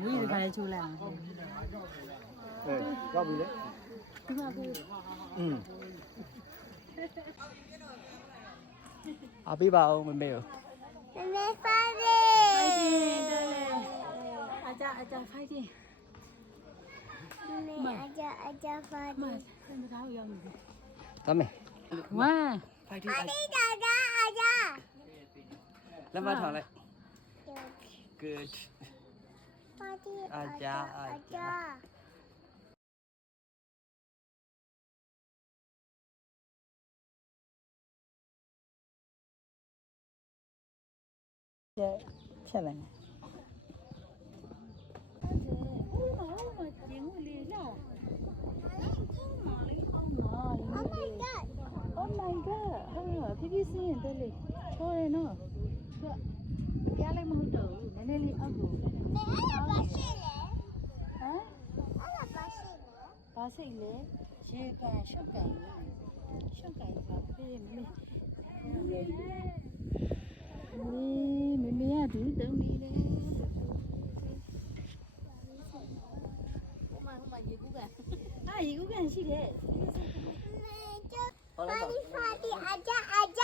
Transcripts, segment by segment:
မွေးရခါလေးချိုးလိုက်အောင် ရောက်ပြီလေ ဒီမှာကို အားပေးပါအောင်မမေကို 妹妹发的， fighting တယ်လေအကြ fighting 妹妹阿家发 မ 的， စံကားကိုရောက်နေပြီ သွားမယ် 1 ဖိုက်တီ 阿弟大家阿家， လက်မထောင်လိုက် good 发的阿家阿家。ဖြတ်လိုက်မယ်Oh my god ဟာဖြည်းဖြည်းစင်းရင်တက်လေချောတယ်နော်ပြားလိုက်မဟုတ်တော့ဘူးနည်းနည်းလေးအောက်ကို 妹阿爸是嘞， ဟမ် 阿爸是嘞。 ဘာစိတ်လဲရေကန်ရှုပ်ကန်ပါဖေးမမေကဒူးတုံးနေတယ်ဟိုမှာရေကူးကန်ရေကူးကန်ရှိတယ် 发的阿家阿家，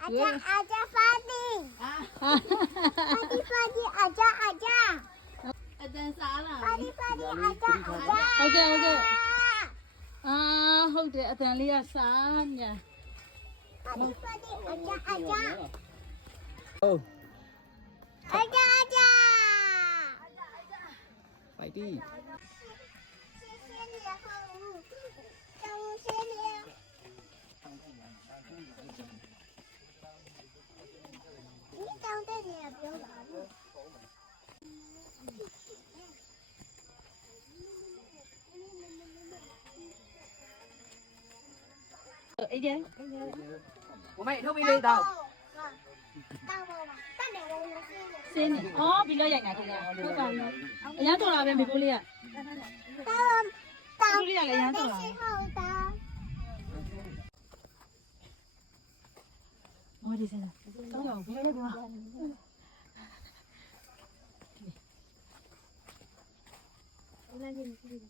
阿家发的，发的阿家阿家， အတန်စားလာ 发的阿家阿家。 ဟုတ်ကဲ့ဟုတ်တယ်အတန်လေးကစားညာ 阿弟阿家阿家 ဟုတ် 阿家阿家。 ဖိုက်တီ 谢谢你，动物谢谢。你当对你也不用打我。 အေးတယ် 我妹ထုတ်ပြီးလေးတောင်း 当我吧，当点我们谢谢。 စင်းနေဘီလို့ရိုက်နေတာဟုတ်ပါပြီအရန်တော်လာပဲမိကိုလေးက 当我当 မိကိုလေးကလည်းအရန်တော်လာ 时候当。 မော်ဒီစင်တော့ရောဘီလို့လဲကွာ 我来给你试一试。